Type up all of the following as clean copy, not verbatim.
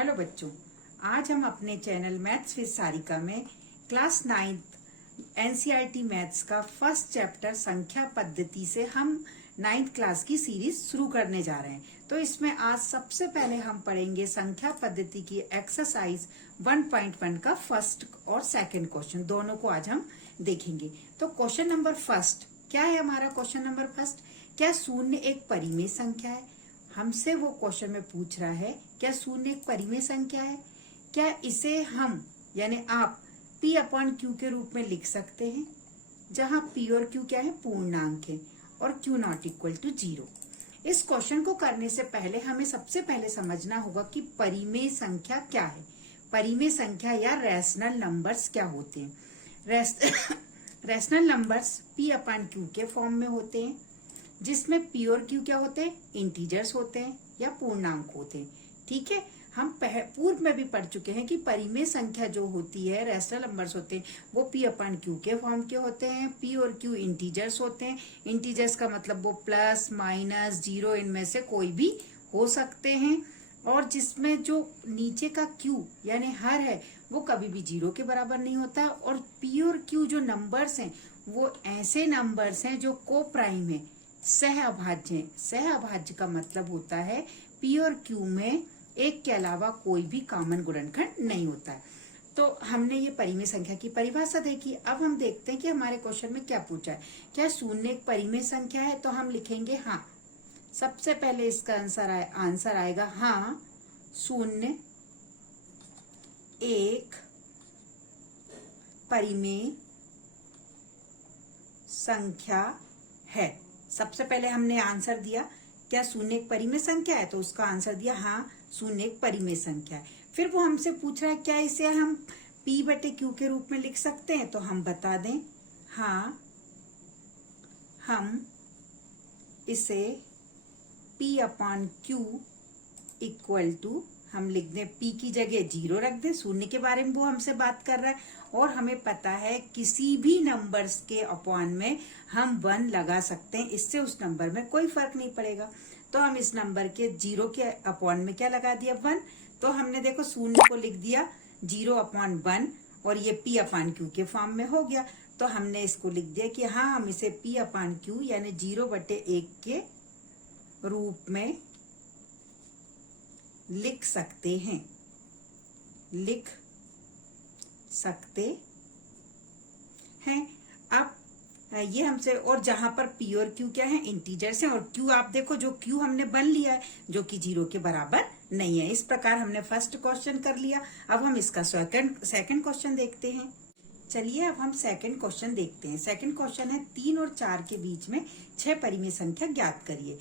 Hello बच्चों, आज हम अपने चैनल मैथ्स विद सारिका में क्लास 9th एनसीईआरटी मैथ्स का फर्स्ट चैप्टर संख्या पद्धति से हम 9th क्लास की सीरीज शुरू करने जा रहे हैं। तो इसमें आज सबसे पहले हम पढ़ेंगे संख्या पद्धति की एक्सरसाइज 1.1 का फर्स्ट और सेकंड क्वेश्चन, दोनों को आज हम देखेंगे। तो क्वेश्चन नंबर फर्स्ट क्या है हमारा? क्वेश्चन नंबर फर्स्ट, क्या शून्य एक परिमेय संख्या है? हमसे वो क्वेश्चन में पूछ रहा है क्या शून्य एक परिमेय संख्या है? क्या इसे हम यानी आप P अपॉन Q के रूप में लिख सकते हैं, जहां P और Q क्या है? पूर्णांक है और Q नॉट इक्वल टू 0। इस क्वेश्चन को करने से पहले हमें सबसे पहले समझना होगा कि परिमेय संख्या क्या है। परिमेय संख्या या रैशनल नंबर्स क्या होते हैं? Rational numbers P upon Q के फॉर्म में होते हैं, जिसमें P और Q क्या होते हैं? इंटीजर्स होते हैं या पूर्णांक होते हैं। ठीक है, हम पूर्व में भी पढ़ चुके हैं कि परिमेय संख्या जो होती है, रैशनल नंबर्स होते हैं, वो P अपॉन Q के फॉर्म के होते हैं। P और Q इंटीजर्स होते हैं। इंटीजर्स का मतलब वो प्लस माइनस जीरो इनमें से कोई भी हो सकते हैं, और जिसमें जो नीचे का Q यानी हर है वो कभी भी 0 के बराबर नहीं होता। और P और Q जो नंबर्स हैं वो ऐसे नंबर्स हैं जो को प्राइम है, सह अभाज्य है। सह अभाज्य का मतलब होता है P और Q में एक के अलावा कोई भी कॉमन गुणनखंड नहीं होता है। तो हमने ये परिमेय संख्या की परिभाषा देखी। अब हम देखते हैं कि हमारे क्वेश्चन में क्या पूछा है। क्या शून्य एक परिमेय संख्या है? तो हम लिखेंगे हाँ। सबसे पहले इसका आंसर आएगा हाँ, शून्य एक परिमेय संख्या है। सबसे पहले हमने आंसर दिया क्या शून्य एक परिमेय संख्या है, तो उसका आंसर दिया हाँ, शून्य एक परिमेय संख्या है। फिर वो हमसे पूछ रहा है क्या इसे हम P बटे Q के रूप में लिख सकते हैं, तो हम बता दें हाँ, हम इसे P upon Q equal to हम लिख दें, P की जगह 0 रख दें। शून्य के बारे में वो हमसे बात कर रहा है, और हमें पता है किसी भी नंबर्स के अपॉन में हम 1 लगा सकते हैं, इससे उस नंबर में कोई फर्क नहीं पड़ेगा। तो हम इस नंबर के 0 के अपॉन में क्या लगा दिया? 1। तो हमने देखो शून्य को लिख दिया 0 अपॉन 1, और ये P अपॉन Q के फॉर्म में हो गया। तो हमने इसको लिख दिया कि हाँ, हम इसे P अपॉन Q यानी 0/1 के रूप में लिख सकते हैं, लिख सकते हैं। अब ये हमसे, और जहां पर P और Q क्या है? इंटीजर्स हैं, और Q आप देखो जो Q हमने बन लिया है जो कि 0 के बराबर नहीं है। इस प्रकार हमने फर्स्ट क्वेश्चन कर लिया। अब हम इसका सेकंड क्वेश्चन देखते हैं। चलिए अब हम सेकंड क्वेश्चन देखते हैं। सेकंड क्वेश्चन है 3 और 4 के बीच में 6 परिमेय संख्या ज्ञात करिए।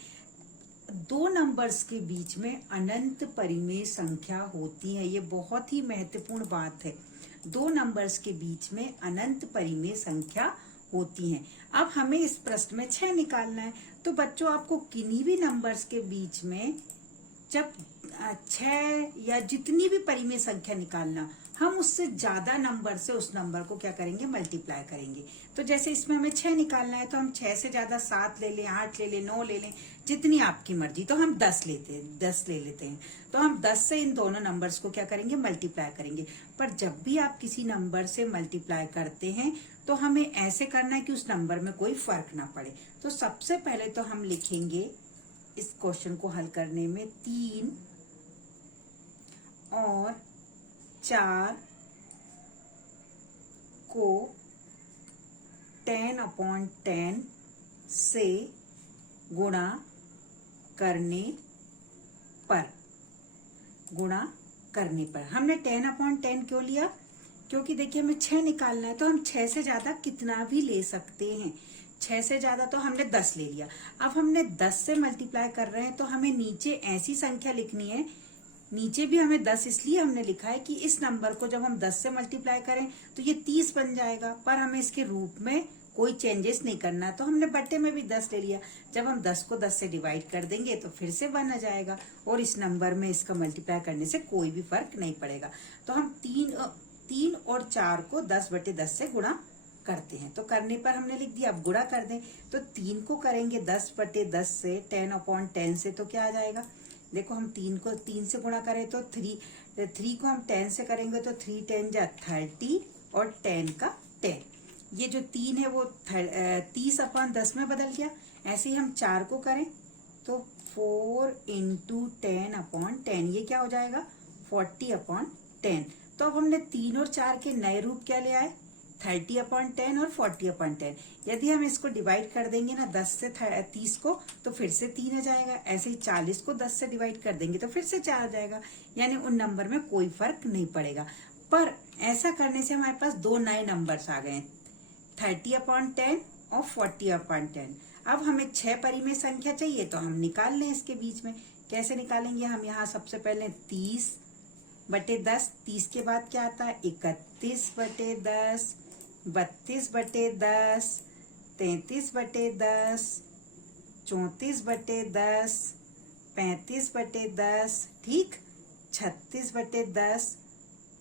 दो नंबर्स के बीच में अनंत परिमेय संख्या होती है। ये बहुत ही महत्वपूर्ण बात है। दो नंबर्स के बीच में अनंत परिमेय संख्या होती है। अब हमें इस प्रश्न में 6 निकालना है। तो बच्चों, आपको किन्हीं भी नंबर्स के बीच में जब 6 या जितनी भी परिमेय संख्या निकालना, हम उससे ज्यादा नंबर से उस नंबर को क्या करेंगे? मल्टीप्लाई करेंगे। तो जैसे इसमें हमें 6 निकालना है, तो हम 6 से ज्यादा 7 ले लें, 8 ले लें, 9 ले लें, जितनी आपकी मर्जी। तो हम 10 ले लेते हैं। तो हम 10 से इन दोनों नंबर्स को क्या करेंगे? मल्टीप्लाई करेंगे। पर जब भी आप किसी नंबर से मल्टीप्लाई करते हैं तो हमें ऐसे करना है कि उस नंबर में कोई फर्क ना पड़े। तो सबसे पहले तो हम लिखेंगे इस क्वेश्चन को हल करने में 3 और 4 को 10 अपॉन 10 से गुणा करने पर हमने 10 अपॉन 10 क्यों लिया? क्योंकि देखिए हमें 6 निकालना है, तो हम 6 से ज्यादा कितना भी ले सकते हैं। 6 से ज्यादा तो हमने 10 ले लिया। अब हमने 10 से मल्टीप्लाई कर रहे हैं, तो हमें नीचे ऐसी संख्या लिखनी है। नीचे भी हमें 10 इसलिए हमने लिखा है कि इस नंबर को जब हम 10 से मल्टीप्लाई करें तो ये 30 बन जाएगा, पर हमें इसके रूप में कोई चेंजेस नहीं करना। तो हमने बट्टे में भी 10 ले लिया। जब हम 10 को 10 से डिवाइड कर देंगे तो फिर से 1 आ जाएगा, और इस नंबर में इसका मल्टीप्लाई करने से कोई भी फर्क नहीं पड़ेगा। तो हम 3 और 4 को 10/10 से गुणा करते हैं। तो करने पर हमने लिख दिया। अब गुणा कर दें, तो 3 को करेंगे 10/10 से, 10 अपॉन 10 से, तो क्या आ जाएगा? देखो हम 3 से गुणा करें तो 3 को हम 10 से करेंगे तो 3 10 जा 30 और 10 का 10। ये जो 3 है वो 30/10 में बदल गया। ऐसे ही हम 4 को करें तो 4 × 10/10, ये क्या हो जाएगा 40/10। तो अब हमने 3 और 4 के नए रूप क्या ले आए, 30/10 और 40/10। यदि हम इसको डिवाइड कर देंगे ना 10 से 30 को तो फिर से 3 आ जाएगा। ऐसे ही 40 को 10 से डिवाइड कर देंगे तो फिर से 4 आ जाएगा। यानी उन नंबर में कोई फर्क नहीं पड़ेगा। पर ऐसा करने से हमारे पास 2 नए नंबर्स आ गए, 30/10 और 40/10। अब हमें 6 परिमेय संख्या चाहिए तो हम निकाल लें इसके बीच में। कैसे निकालेंगे, हम यहाँ सबसे पहले 30/10, 30 के बाद क्या आता है 31/10, 32/10, 33/10, 34/10, 35/10, ठीक, 36/10।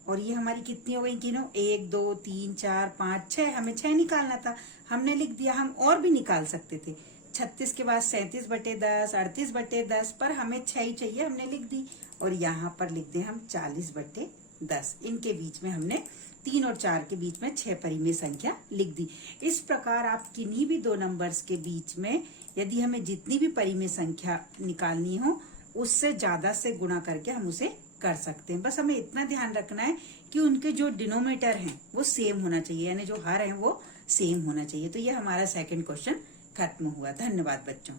और ये हमारी कितनी हो गई गिनो, 1 2 3 4 5 6। हमें 6 निकालना था, हमने लिख दिया। हम और भी निकाल सकते थे, 36 के बाद 37/10, 38/10, पर हमें 6 ही चाहिए, हमने लिख दी। और यहाँ पर लिख दें हम 40/10। इनके बीच में हमने 3 और 4 के बीच में 6 परिमेय संख्या लिख दी। इस प्रकार आप किन्हीं भी 2 नंबर्स के बीच में यदि हमें जितनी भी परिमेय संख्या निकालनी हो उससे ज्यादा से गुणा करके हम उसे कर सकते हैं। बस हमें इतना ध्यान रखना है कि उनके जो डिनोमिनेटर हैं वो सेम होना चाहिए, यानी जो हर है वो सेम होना चाहिए। तो ये हमारा सेकंड क्वेश्चन खत्म हुआ। धन्यवाद बच्चों।